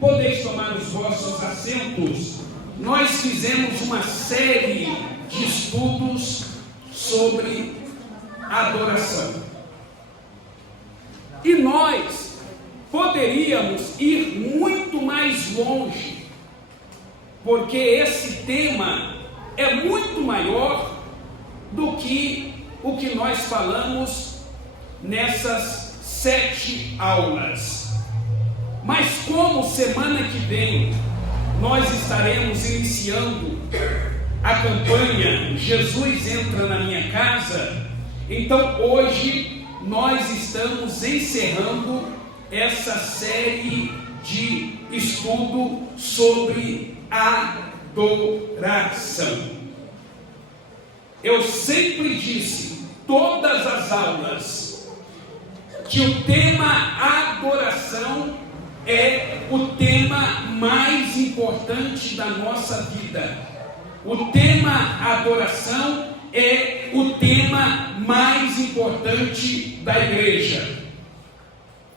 Podeis tomar os vossos assentos. Nós fizemos uma série de estudos sobre adoração. E nós poderíamos ir muito mais longe, porque esse tema é muito maior do que o que nós falamos nessas 7 aulas. Mas como semana que vem nós estaremos iniciando a campanha Jesus Entra na Minha Casa, então hoje nós estamos encerrando essa série de estudo sobre adoração. Eu sempre disse, todas as aulas, que o tema adoração é o tema mais importante da nossa vida. O tema adoração é o tema mais importante da igreja.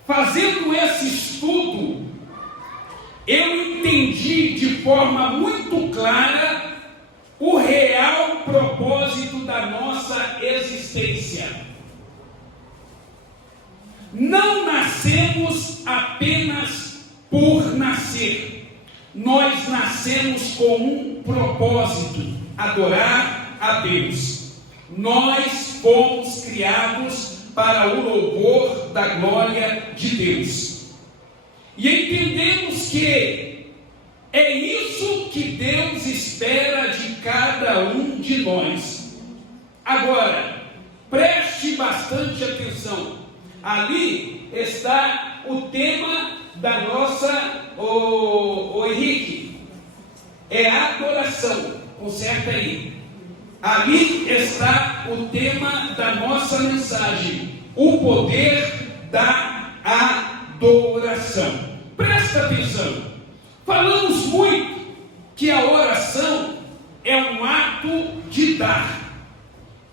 Fazendo esse estudo, eu entendi de forma muito clara o real propósito da nossa existência. Não nascemos apenas por nascer. Nós nascemos com um propósito: adorar a Deus. Nós fomos criados para o louvor da glória de Deus. E entendemos que é isso que Deus espera de cada um de nós. Agora, preste bastante atenção. Ali está o tema da nossa, o Henrique, é adoração, conserta aí. Ali está o tema da nossa mensagem, o poder da adoração. Presta atenção, falamos muito que a oração é um ato de dar,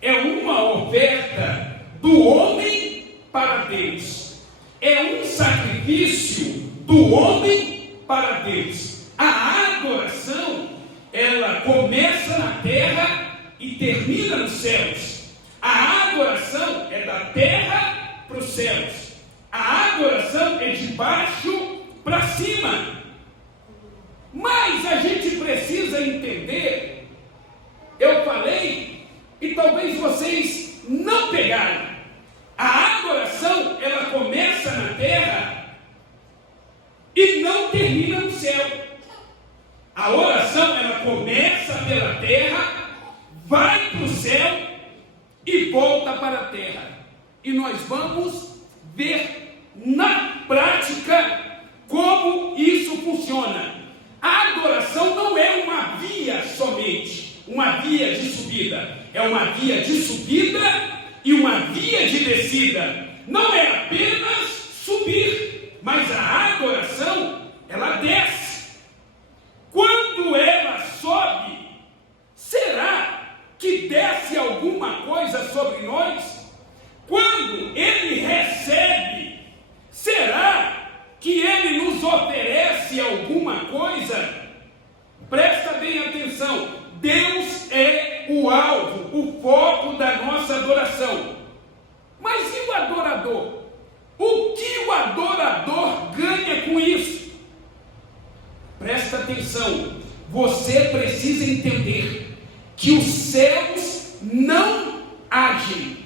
é uma oferta do homem para Deus, é um sacrifício do homem para Deus. A adoração, ela começa na terra e termina nos céus. A adoração é da terra para os céus. A adoração é de baixo para cima. Mas a gente precisa entender, eu falei, e talvez vocês não pegaram. A adoração, ela começa na terra e não termina no céu. A oração, ela começa pela terra, vai para o céu e volta para a terra. E nós vamos ver na prática como isso funciona. A adoração não é uma via somente, uma via de subida. É uma via de subida e uma via de descida. Não é apenas subir, mas a adoração, ela desce. Quando ela sobe, será que desce alguma coisa sobre nós? Quando ele recebe, será que ele nos oferece alguma coisa? Presta bem atenção, Deus é o alvo, o foco da nossa adoração. Mas e o adorador? O que o adorador ganha com isso? Presta atenção, você precisa entender que os céus não agem,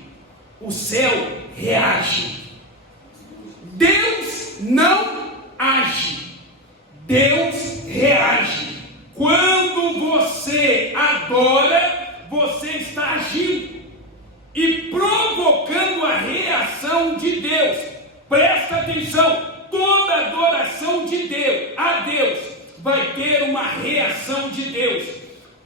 o céu reage. Deus não age, Deus reage. Quando você adora, você está agindo e provocando a reação de Deus. Presta atenção, toda adoração de Deus, a Deus, vai ter uma reação de Deus.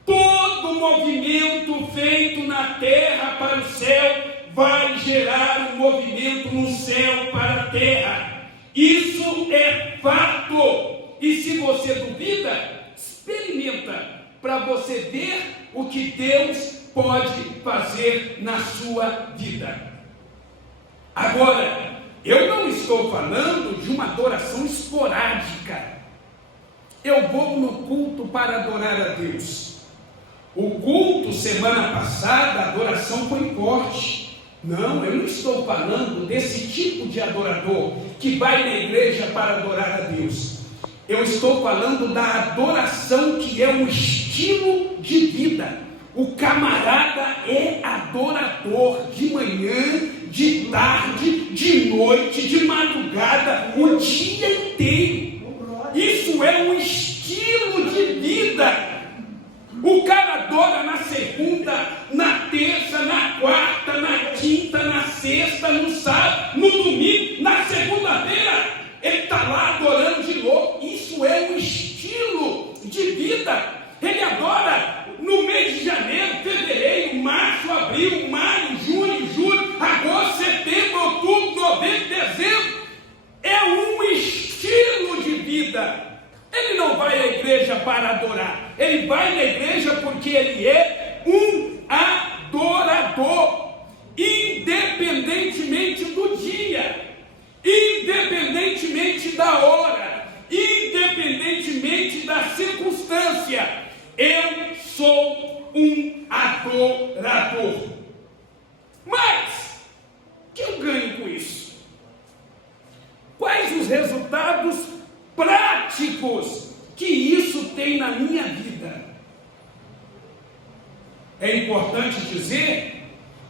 Todo movimento feito na terra para o céu vai gerar um movimento no céu para a terra. Isso é fato. E se você duvida, experimenta para você ver o que Deus pode fazer na sua vida. Agora, eu não estou falando de uma adoração esporádica. vou no culto para adorar a Deus. O culto, semana passada, a adoração foi forte. Não, eu não estou falando desse tipo de adorador que vai na igreja para adorar a Deus. Eu estou falando da adoração que é um estilo de vida. O camarada é adorador de manhã, de tarde, de noite, de madrugada, o dia inteiro. Isso é um estilo de vida. O cara adora na segunda, na terça, na quarta, na quinta, na sexta, no sábado, no domingo, na segunda-feira. Ele está lá adorando de novo. Isso é um estilo de vida. Ele adora no mês de janeiro, fevereiro, março, abril, maio, junho, julho, agosto, setembro, outubro, novembro, dezembro. É um estilo de vida. Ele não vai à igreja para adorar. Ele vai na igreja porque ele é um adorador. Independentemente do dia, independentemente da hora, independentemente da circunstância, eu sou um adorador. Mas, o que eu ganho com isso? Quais os resultados práticos que isso tem na minha vida? É importante dizer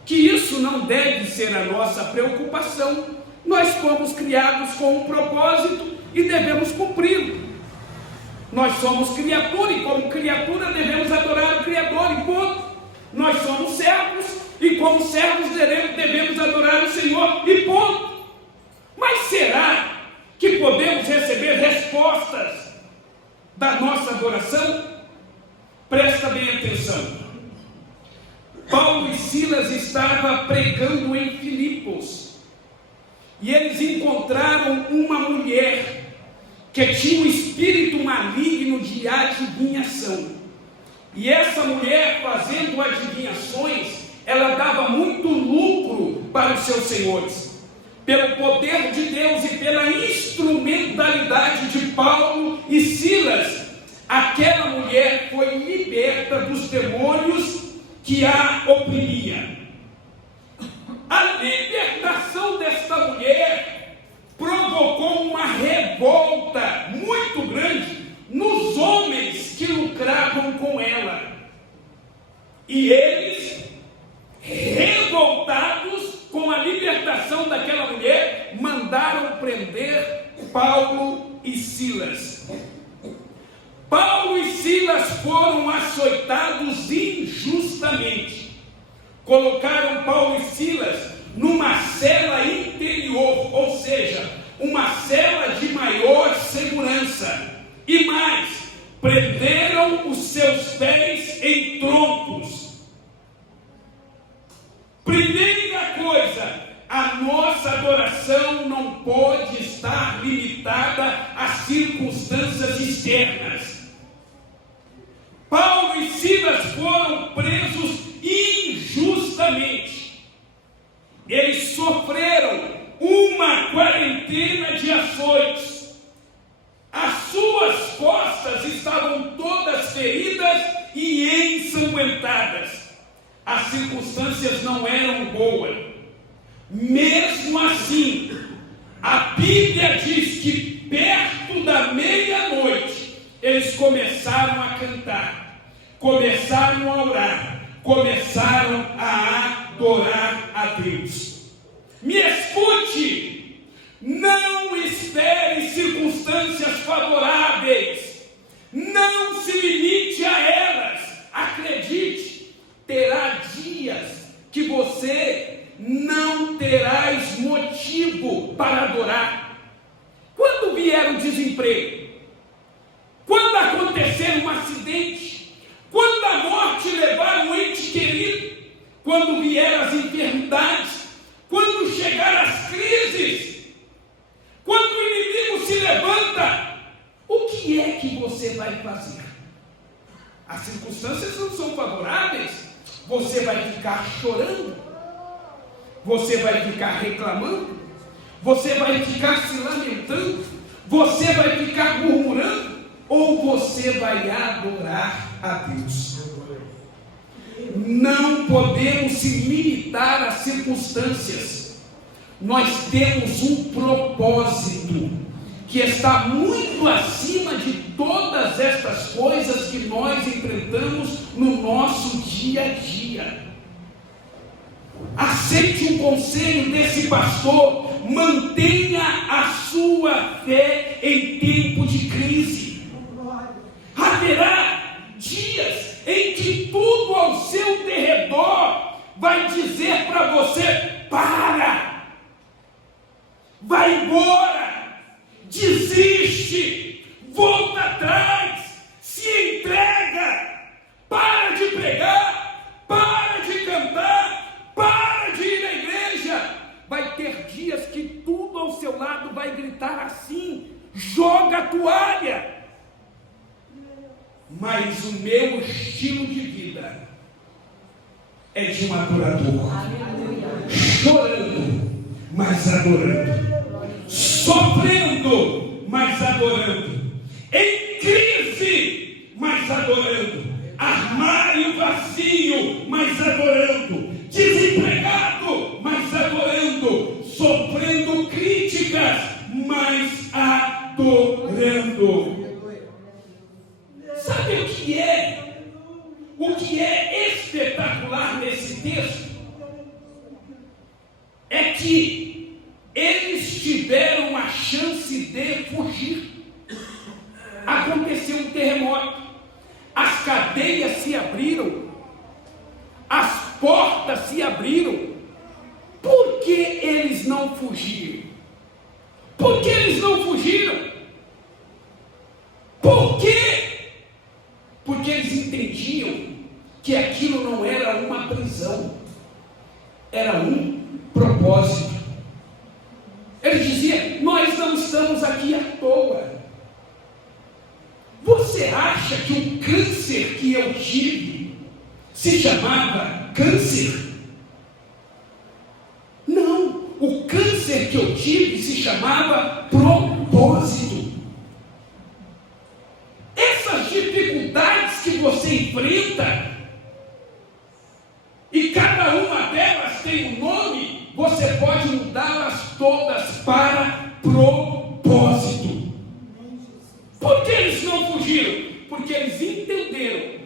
que isso não deve ser a nossa preocupação. Nós fomos criados com um propósito e devemos cumpri-lo. Nós somos criatura e como criatura devemos adorar o Criador e ponto. Nós somos servos e como servos devemos adorar o Senhor e ponto. Mas será que podemos receber respostas da nossa adoração? Presta bem atenção. Paulo e Silas estavam pregando em Filipos e eles encontraram uma mulher que tinha um espírito maligno de adivinhação. E essa mulher, fazendo adivinhações, ela dava muito lucro para os seus senhores. Pelo poder de Deus e pela instrumentalidade de Paulo e Silas, aquela mulher foi liberta dos demônios que a oprimia. A libertação desta mulher provocou uma revolta muito grande nos homens que lucravam com ela. E eles, revoltados com a libertação daquela mulher, mandaram prender Paulo e Silas. Paulo e Silas foram açoitados injustamente. Colocaram Paulo e Silas numa cela interior, ou seja, uma cela de maior segurança. E mais, prenderam os seus pés em troncos. Primeira coisa, a nossa adoração não pode estar limitada às circunstâncias externas. Paulo e Silas foram presos injustamente. Eles sofreram uma quarentena de açoites. As suas costas estavam todas feridas e ensanguentadas. As circunstâncias não eram boas. Mesmo assim, a Bíblia diz que perto da meia-noite, eles começaram a cantar, começaram a orar, começaram a adorar a Deus. Me escute, não espere circunstâncias favoráveis, não se limite a elas, acredite, terá dias que você não terás motivo para adorar. Quando vier o desemprego, quando acontecer um acidente, quando a morte levar um ente querido, quando vier as enfermidades, quando chegar as crises, quando o inimigo se levanta, o que é que você vai fazer? As circunstâncias não são favoráveis, você vai ficar chorando, você vai ficar reclamando, você vai ficar se lamentando, você vai ficar murmurando. ou você vai adorar a Deus. Não podemos se limitar às circunstâncias. Nós temos um propósito que está muito acima de todas estas coisas que nós enfrentamos no nosso dia a dia. Aceite o conselho desse pastor, mantenha a sua fé em tempo de crise. Haverá dias em que tudo ao seu derredor vai dizer para você: para, vai embora, desiste, volta atrás, se entrega, para de pregar, para de cantar, para de ir à igreja. Vai ter dias que tudo ao seu lado vai gritar assim: joga a toalha. Mas o meu estilo de vida é de um adorador, chorando, mas adorando, sofrendo, mas adorando, em crise, mas adorando, armário vazio, mas adorando, desempregado, mas adorando, sofrendo críticas, mas adorando. Sabe o que é? O que é espetacular nesse texto é que eles tiveram a chance de fugir. Aconteceu um terremoto, as cadeias se abriram, as portas se abriram. Por que eles não fugiram? Por que eles não fugiram? Por quê? Porque eles entendiam que aquilo não era uma prisão, era um propósito. Eles diziam: nós não estamos aqui à toa. Você acha que o câncer que eu tive se chamava câncer? Não, o câncer que eu tive se chamava propósito. Essas dificuldades que você enfrenta, e cada uma delas tem um nome, você pode mudá-las todas para propósito. Por que eles não fugiram? Porque eles entenderam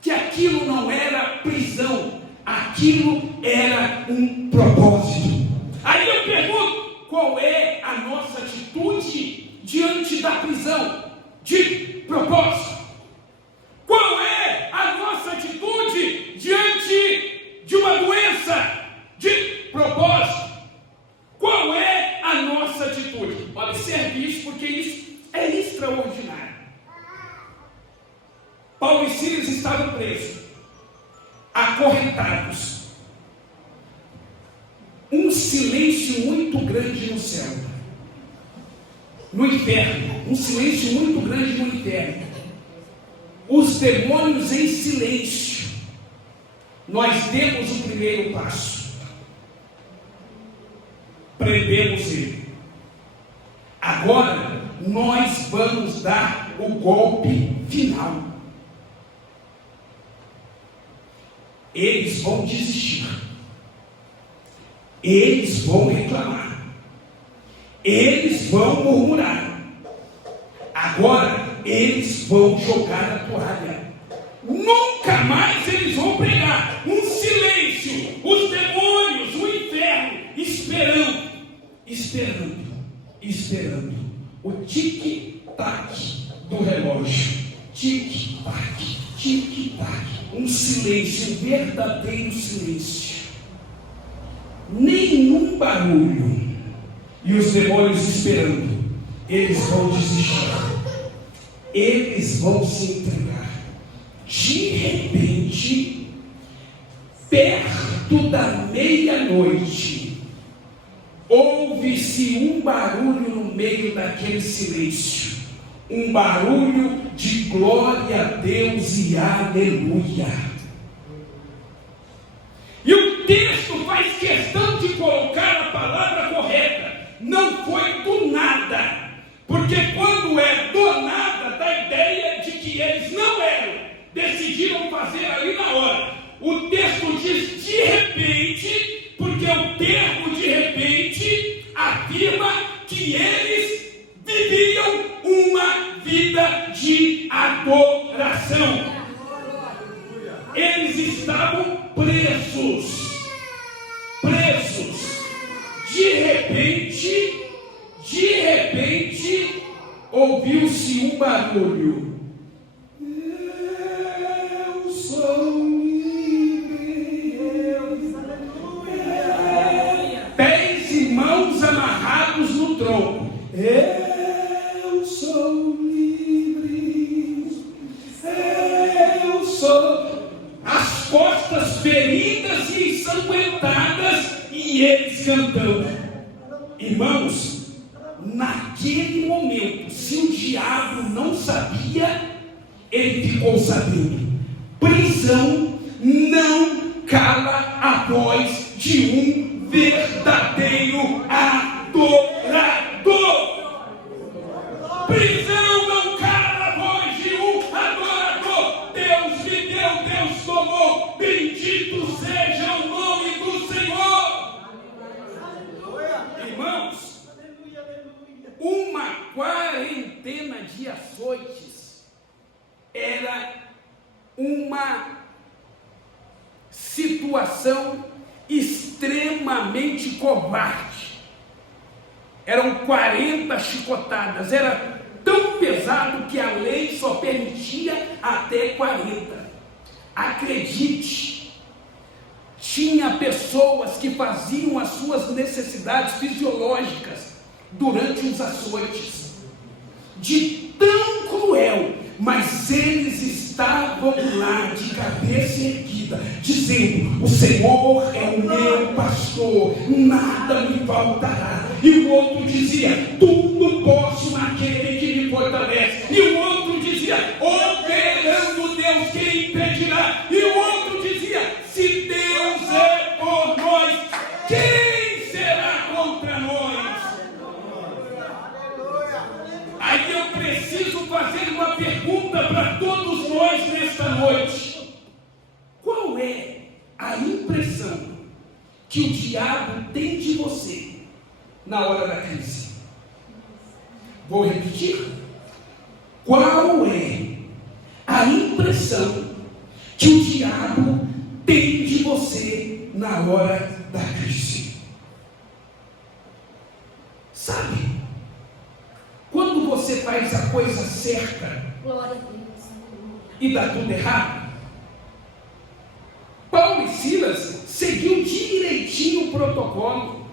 que aquilo não era prisão, aquilo era um propósito. Aí eu pergunto: qual é a nossa atitude diante da prisão de propósito? Qual é a nossa atitude diante de uma doença de propósito? Qual é a nossa atitude? Observe isso, porque isso é extraordinário. Paulo e Silas estavam presos, acorrentados. Um silêncio muito grande no céu, no inferno, um silêncio muito grande no inferno. Os demônios em silêncio. Nós demos o primeiro passo, prendemos ele. Agora nós vamos dar o golpe final. Eles vão desistir, eles vão reclamar, eles vão murmurar. Agora eles vão jogar a toalha. Nunca mais eles vão pregar. Um silêncio, os demônios, o inferno, esperando o tic-tac do relógio. Tic-tac, tic-tac. Um silêncio, um verdadeiro silêncio. Nenhum barulho. E os demônios esperando. Eles vão desistir. Eles vão se entregar. De repente, perto da meia-noite, ouve-se um barulho no meio daquele silêncio. Um barulho de glória a Deus e aleluia. E o texto faz questão de colocar a palavra correta. Não foi do nada. Porque quando é do nada, dá ideia decidiram fazer ali na hora. O texto diz de repente, porque o termo de repente afirma que eles viviam uma vida de adoração. Eles estavam presos. De repente, ouviu-se um barulho. Eu sou livre. Pés e mãos amarrados no tronco. Eu sou livre. Eu sou. As costas feridas e ensanguentadas, e eles cantando. Irmãos, naquele momento, se o diabo não sabia, ele ficou sabendo. Prisão não cala a voz de um verdadeiro adorador. Prisão não cala a voz de um adorador. Deus me deu, Deus tomou. Bendito seja o nome do Senhor. Irmãos, uma quarentena de açoites era uma situação extremamente covarde. Eram 40 chicotadas, era tão pesado que a lei só permitia até 40. Acredite, tinha pessoas que faziam as suas necessidades fisiológicas durante os açoites, de tão cruel, mas eles estavam lá de cabeça erguida, dizendo: o Senhor é o meu pastor, nada me faltará. E o outro dizia: tudo posso naquele que me fortalece. E o outro dizia: operando Deus, quem impedirá? E o outro dizia: se Deus é por nós, quem será contra nós? Aí eu preciso fazer uma pergunta para todos nós nesta noite. Qual é a impressão que o diabo tem de você na hora da crise? Vou repetir. Qual é a impressão que o diabo tem de você na hora da crise? Sabe, quando você faz a coisa certa e dá tudo errado, Paulo e Silas seguiu direitinho o protocolo,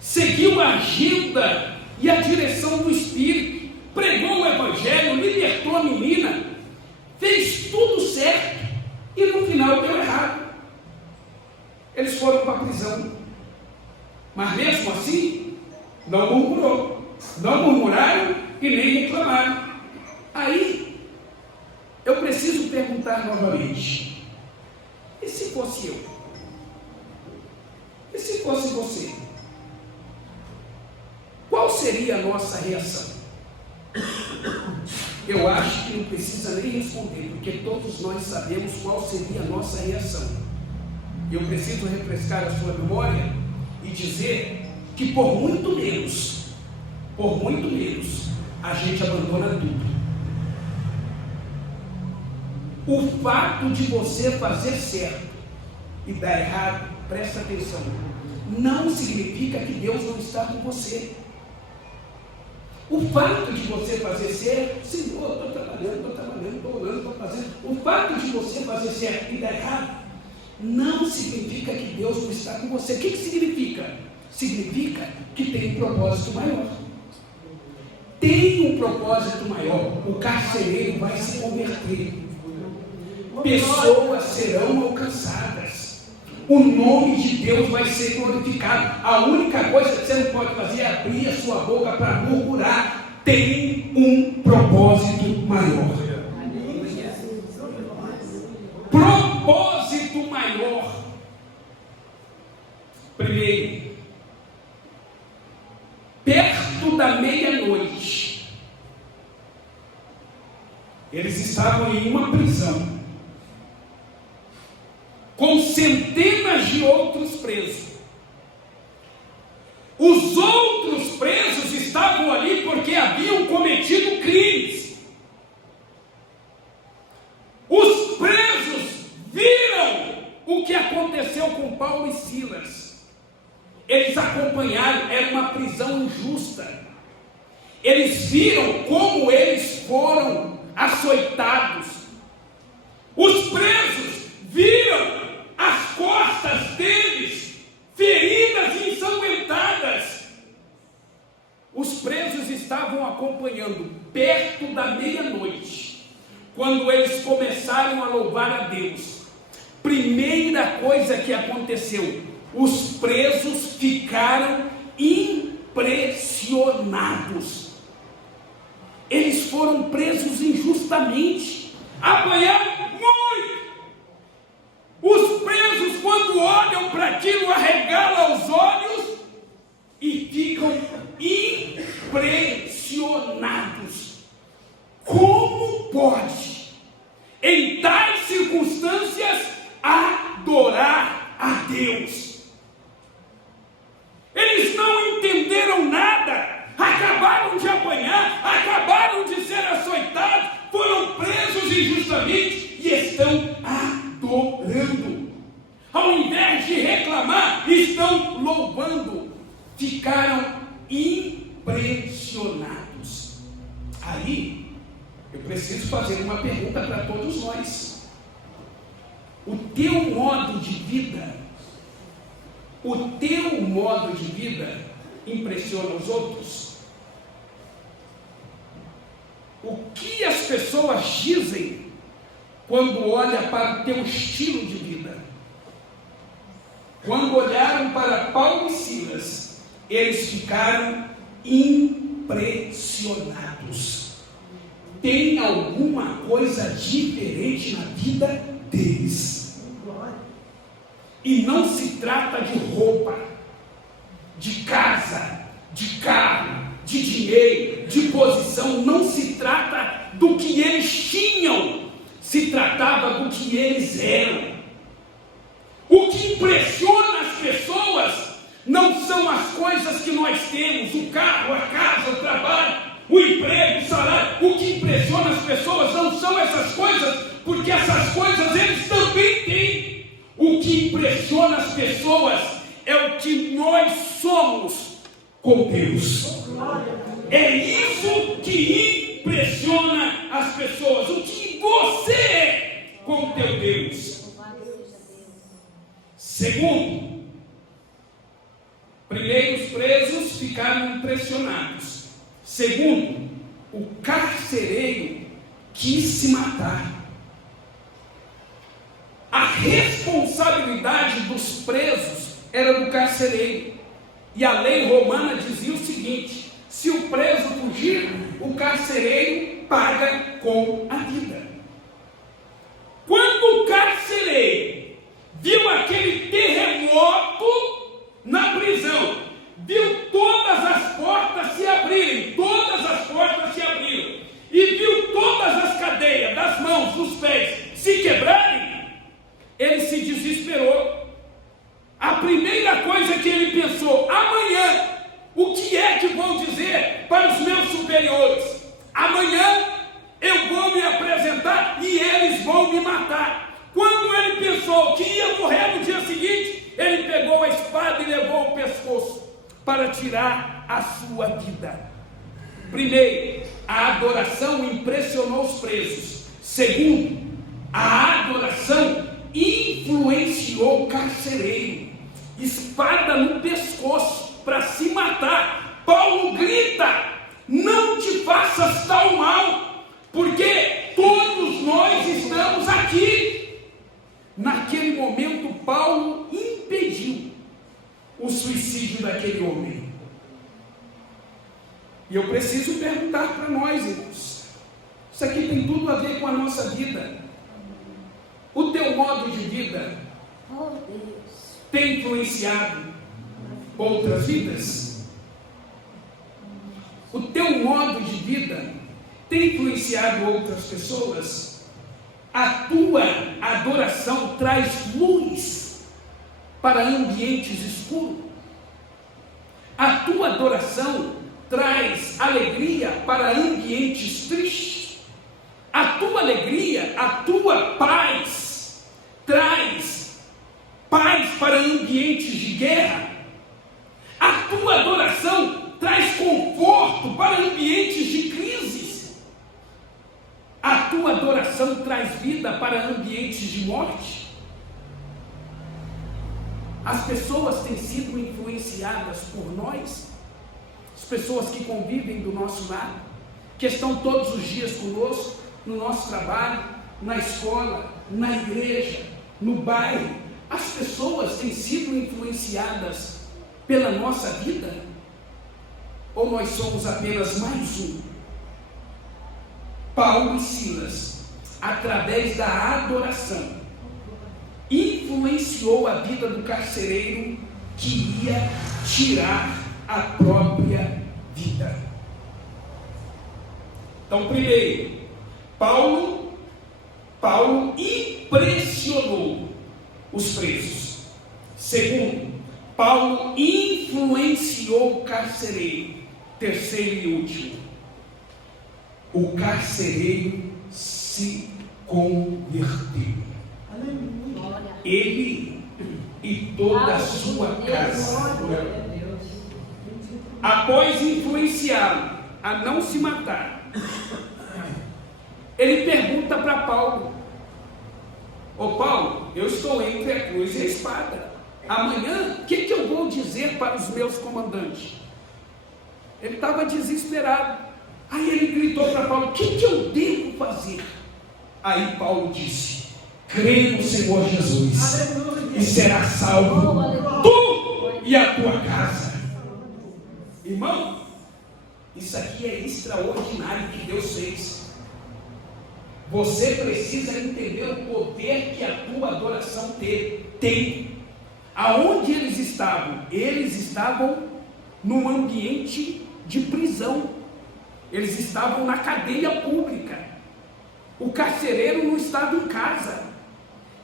seguiu a agenda e a direção do Espírito, pregou o Evangelho, libertou a menina, fez tudo certo e no final deu errado. Eles foram para a prisão, mas mesmo assim não murmuraram e nem reclamaram. Aí eu preciso perguntar novamente: e se fosse eu? E se fosse você? Qual seria a nossa reação? Eu acho que não precisa nem responder, porque todos nós sabemos qual seria a nossa reação. Eu preciso refrescar a sua memória e dizer que por muito menos, a gente abandona tudo. O fato de você fazer certo e dar errado, presta atenção, não significa que Deus não está com você. O fato de você fazer certo, Senhor, estou trabalhando, estou orando, estou fazendo. O fato de você fazer certo e dar errado, não significa que Deus não está com você. O que significa? Significa que tem um propósito maior. Tem um propósito maior. O carcereiro vai se converter. Pessoas serão alcançadas. O nome de Deus vai ser glorificado. A única coisa que você não pode fazer é abrir a sua boca para murmurar. Tem um propósito maior. Propósito maior. Primeiro, perto da meia-noite, eles estavam em uma prisão. preso. Os outros presos estavam ali porque haviam cometido crimes. Os presos viram o que aconteceu com Paulo e Silas. Eles acompanharam, era uma prisão injusta. Eles viram como eles foram açoitados. Os presos viram as costas deles feridas e ensanguentadas. Os presos estavam acompanhando perto da meia-noite, quando eles começaram a louvar a Deus. Primeira coisa que aconteceu, os presos ficaram impressionados. Eles foram presos injustamente, apanharam muito. Os presos, quando olham para aquilo, arregalam os olhos e ficam impressionados. Como pode, em tais circunstâncias, adorar a Deus? Eles não entenderam nada. Acabaram de apanhar, acabaram de ser açoitados, foram presos injustamente e estão adorando. Ao invés de reclamar, estão louvando. Ficaram impressionados. Aí, eu preciso fazer uma pergunta para todos nós. O teu modo de vida, impressiona os outros? O que as pessoas dizem quando olham para o teu estilo de vida? Quando olharam para Paulo e Silas, eles ficaram impressionados. Tem alguma coisa diferente na vida deles. E não se trata de roupa, de casa, de carro, de dinheiro, de posição. Não se trata do que eles tinham, se tratava do que eles eram. O que impressiona as pessoas não são as coisas que nós temos, o carro, a casa, o trabalho, o emprego, o salário. O que impressiona as pessoas não são essas coisas, porque essas coisas eles também têm. O que impressiona as pessoas é o que nós somos com Deus. É isso que impressiona as pessoas. O que você é com teu Deus. Segundo, primeiro, os presos ficaram impressionados. Segundo, o carcereiro quis se matar. A responsabilidade dos presos era do carcereiro. E a lei romana dizia o seguinte: se o preso fugir, o carcereiro paga com a vida. Quando o carcereiro viu aquele terremoto na prisão, viu todas as portas se abrirem, e viu todas as cadeias das mãos, dos pés se quebrarem, ele se desesperou. A primeira coisa que ele pensou: amanhã, o que é que vou dizer para os meus superiores? Amanhã eu vou me apresentar e eles vão me matar. Quando ele pensou que ia morrer no dia seguinte, ele pegou a espada e levou o pescoço para tirar a sua vida. Primeiro, a adoração impressionou os presos. Segundo, a adoração influenciou o carcereiro. Espada no pescoço para se matar. Paulo grita: não te faças tal mal, porque todos nós estamos aqui. Naquele momento, Paulo impediu o suicídio daquele homem. E eu preciso perguntar para nós, irmãos, isso aqui tem tudo a ver com a nossa vida. O teu modo de vida tem influenciado outras vidas? O teu modo de vida tem influenciado outras pessoas? A tua adoração traz luz para ambientes escuros. A tua adoração traz alegria para ambientes tristes. A tua alegria, a tua paz traz paz para ambientes de guerra. A tua adoração traz conforto para ambientes de crises. A tua adoração traz vida para ambientes de morte. As pessoas têm sido influenciadas por nós, as pessoas que convivem do nosso lado, que estão todos os dias conosco, no nosso trabalho, na escola, na igreja, no bairro. As pessoas têm sido influenciadas pela nossa vida? Ou nós somos apenas mais um? Paulo e Silas, através da adoração, influenciou a vida do carcereiro que ia tirar a própria vida. Então, primeiro, Paulo impressionou os presos. Segundo, Paulo influenciou o carcereiro. Terceiro e último, o carcereiro se converteu. Ele e toda a sua casa. Após influenciá-lo a não se matar, ele pergunta para Paulo: ô Paulo, eu estou entre a cruz e a espada. Amanhã, o que eu vou dizer para os meus comandantes? Ele estava desesperado. Aí ele gritou para Paulo: o que eu devo fazer? Aí Paulo disse: crê no Senhor Jesus e será salvo tu e a tua casa. Irmão, isso aqui é extraordinário que Deus fez. Você precisa entender o poder que a tua adoração tem. Aonde eles estavam? Eles estavam num ambiente de prisão. Eles estavam na cadeia pública. O carcereiro não estava em casa.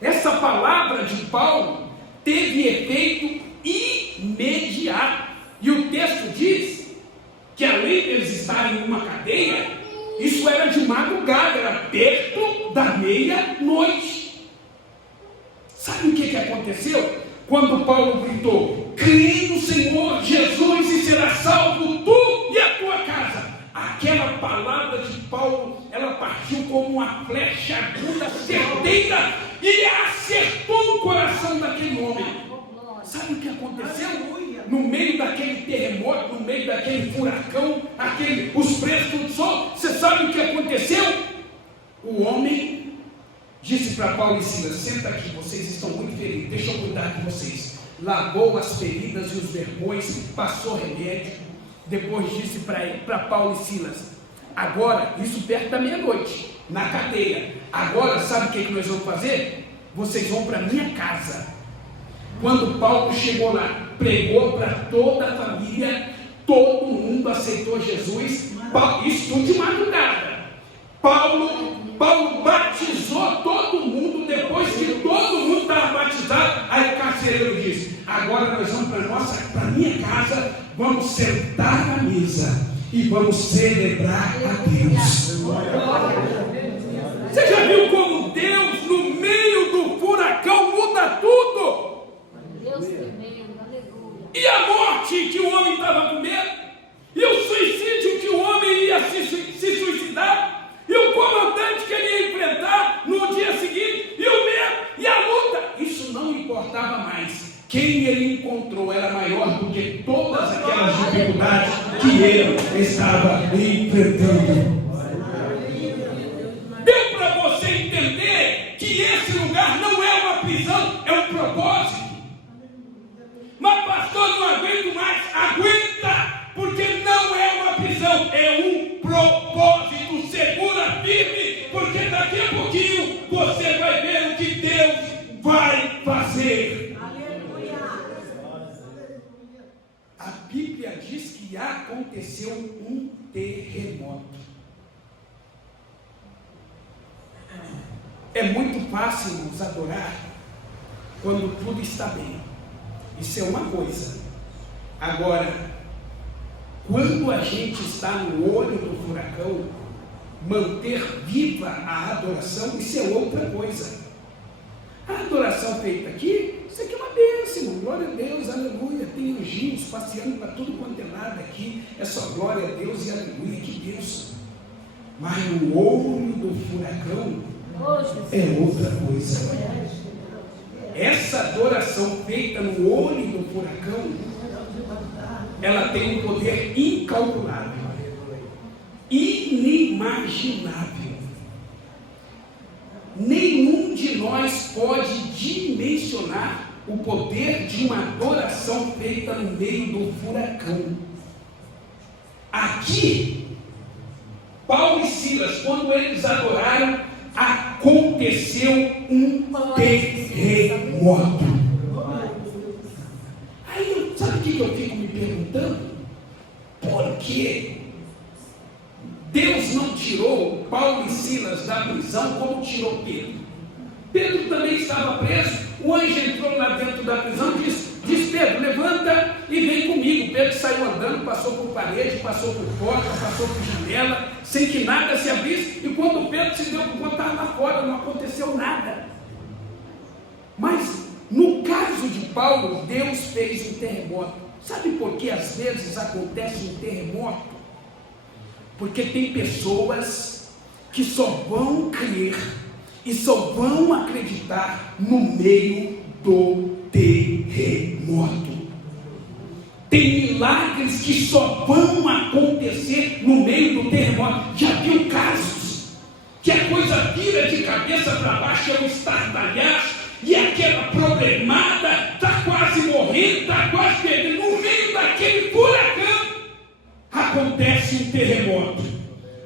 Essa palavra de Paulo teve efeito imediato. E o texto diz que além de eles estarem em uma cadeia, isso era de madrugada, era perto da meia-noite. Sabe o que aconteceu? Quando Paulo gritou: crê no Senhor Jesus e será salvo tu e a tua casa. Aquela palavra de Paulo, ela partiu como uma flecha aguda, certeira, e acertou o coração daquele homem. Sabe o que aconteceu? No meio daquele terremoto, no meio daquele furacão, os presos tudo sol, você sabe o que aconteceu? O homem disse para Paulo e Silas: senta aqui, vocês estão muito feridos, deixa eu cuidar de vocês. Lavou as feridas e os vergões, passou remédio. Depois disse para Paulo e Silas: agora, isso perto da meia-noite, na cadeia. Agora, sabe o que nós vamos fazer? Vocês vão para minha casa. Quando Paulo chegou lá, pregou para toda a família, todo mundo aceitou Jesus. Isso tudo de madrugada. Paulo batizou todo mundo. Depois que todo mundo estava batizado, aí o carcereiro disse: agora nós vamos para minha casa, vamos sentar na mesa e vamos celebrar a Deus. Você já viu como Deus, no meio do furacão, muda tudo? E a morte que o homem estava com medo, e o suicídio que o homem ia se suicidar, e o comandante que ele ia enfrentar no dia seguinte, e o medo, e a luta, isso não importava mais. Quem ele encontrou era maior do que todas aquelas dificuldades que ele estava enfrentando. Deu para você entender que esse lugar não é uma prisão, é um propósito. Mas pastor, não aguento mais. Aguenta, porque não é uma prisão, é um propósito. Segura firme, porque daqui a pouquinho você vai ver o que Deus vai fazer. A Bíblia diz que aconteceu um terremoto. É muito fácil nos adorar quando tudo está bem. Isso é uma coisa. Agora, quando a gente está no olho do furacão, manter viva a adoração, isso é outra coisa. A adoração feita aqui, isso aqui é uma bênção, glória a Deus, aleluia, tem anjinhos passeando para tudo quanto é lado aqui, é só glória a Deus e aleluia, que bênção. Mas no olho do furacão é outra coisa. Essa adoração feita no olho do furacão, ela tem um poder incalculável, inimaginável. Nenhum de nós pode dimensionar o poder de uma adoração feita no meio do furacão. Aqui, Paulo e Silas, quando eles adoraram, aconteceu um terremoto. Aí, sabe o que eu fico me perguntando? Por que Deus não tirou Paulo e Silas da prisão como tirou Pedro? Pedro também estava preso. O anjo entrou lá dentro da prisão e diz: Pedro, levanta e vem comigo. Pedro saiu andando, passou por parede, passou por porta, passou por janela, sem que nada se abrisse. E quando Pedro se deu por conta, estava lá fora, não aconteceu nada. Mas no caso de Paulo, Deus fez um terremoto. Sabe por que às vezes acontece um terremoto? Porque tem pessoas que só vão crer e só vão acreditar no meio do terremoto. Tem milagres que só vão acontecer no meio do terremoto. Já viu casos que a coisa vira de cabeça para baixo, é um estardalhaço, e aquela problemada está quase morrendo, está quase perdendo. No meio daquele furacão acontece um terremoto.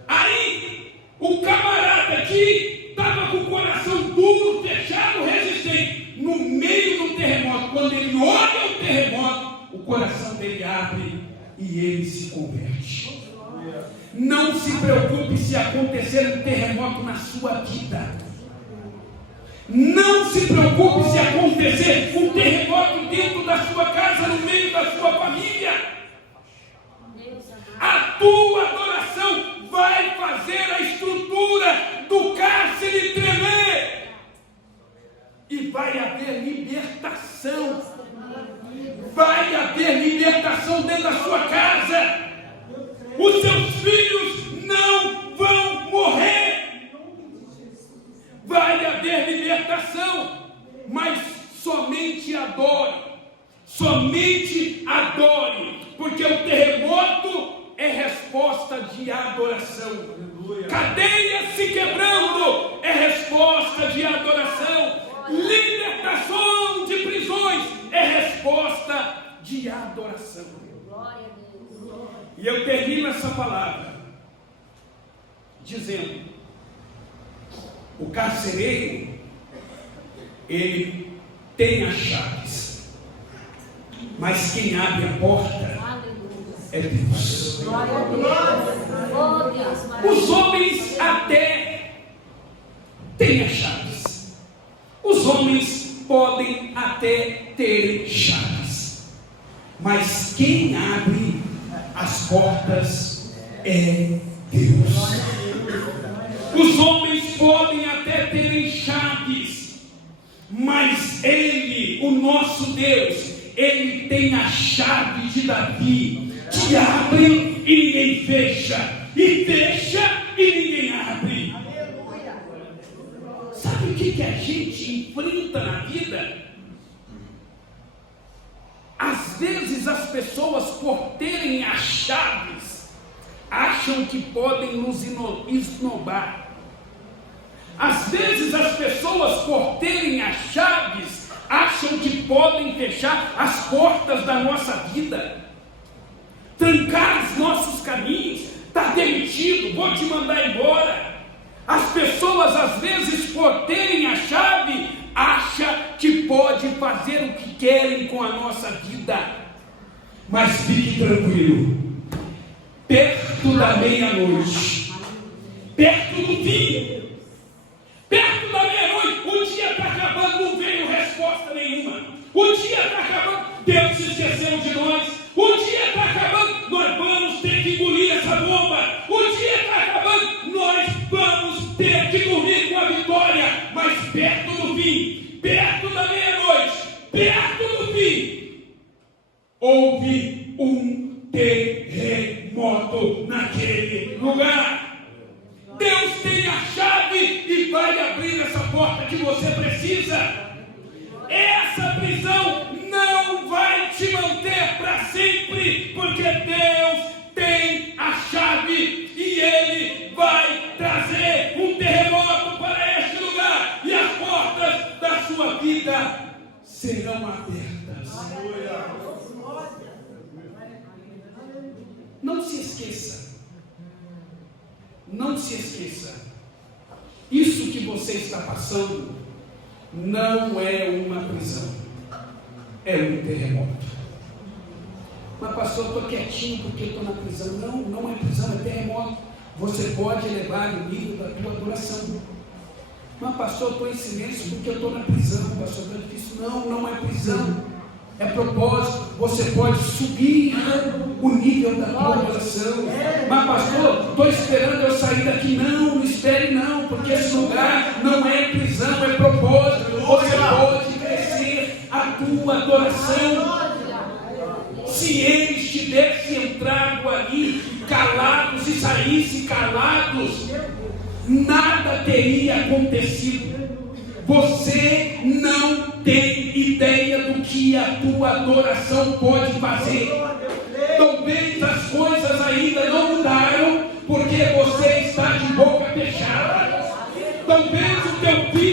Aí o camarada aqui estava com o coração duro, fechado, resistente. No meio do terremoto, quando ele olha o terremoto, o coração dele abre e ele se converte. Não se preocupe se acontecer um terremoto na sua vida. Não se preocupe se acontecer um terremoto dentro da sua casa, no meio da sua família. A tua adoração vai fazer a estrutura do cárcere tremer. E vai haver libertação. Vai haver libertação dentro da sua casa. Os seus filhos não vão morrer. Vai haver libertação. Mas somente adore. Somente adore. Porque o terremoto é resposta de adoração. Cadeias se quebrando é resposta de adoração. Libertação de prisões é resposta de adoração. E eu termino essa palavra dizendo: o carcereiro, ele tem as chaves, mas quem abre a porta é Deus. Os homens até têm as chaves. Os homens podem até ter chaves. Mas quem abre as portas é Deus. Os homens podem até terem chaves, mas Ele, o nosso Deus, Ele tem a chave de Davi, que abre e ninguém fecha, e fecha e ninguém abre. Sabe o que a gente enfrenta na vida? Às vezes as pessoas, por terem as chaves, acham que podem nos esnobar. Às vezes as pessoas, por terem as chaves, acham que podem fechar as portas da nossa vida, trancar os nossos caminhos. Está demitido, vou te mandar embora. As pessoas, às vezes, por terem a chave, acham que pode fazer o que querem com a nossa vida. Mas fique tranquilo, perto da meia-noite, perto do fim, perto da meia-noite, o dia está acabando, não veio resposta nenhuma. O dia está acabando, esquecemos de nós. O dia está acabando, nós vamos ter que engolir essa bomba. O dia está acabando, nós vamos ter que dormir com a vitória. Mas perto do fim, perto da meia-noite, perto do fim, houve um terremoto naquele lugar. Deus tem a chave e vai abrir essa porta que você precisa. Essa prisão não vai te manter para sempre, porque Deus tem a chave e Ele vai trazer um terremoto para este lugar e as portas da sua vida serão abertas. Não se esqueça, não se esqueça, isso que você está passando não é uma prisão, é um terremoto. Mas pastor, eu estou quietinho porque eu estou na prisão. Não, não é prisão, é terremoto. Você pode elevar o nível da tua adoração. Mas pastor, eu estou em silêncio porque eu estou na prisão. Pastor, é difícil. Não, não é prisão, é propósito. Você pode subir o nível da tua adoração. Mas pastor, estou esperando eu sair daqui. Não, não espere não, porque esse lugar não é prisão, é propósito. Você pode crescer a tua adoração. Se eles tivessem entrado ali calados e saíssem calados, nada teria acontecido. Você não tem ideia do que a tua adoração pode fazer. Talvez as coisas ainda não mudaram porque você está de boca fechada. Talvez o teu filho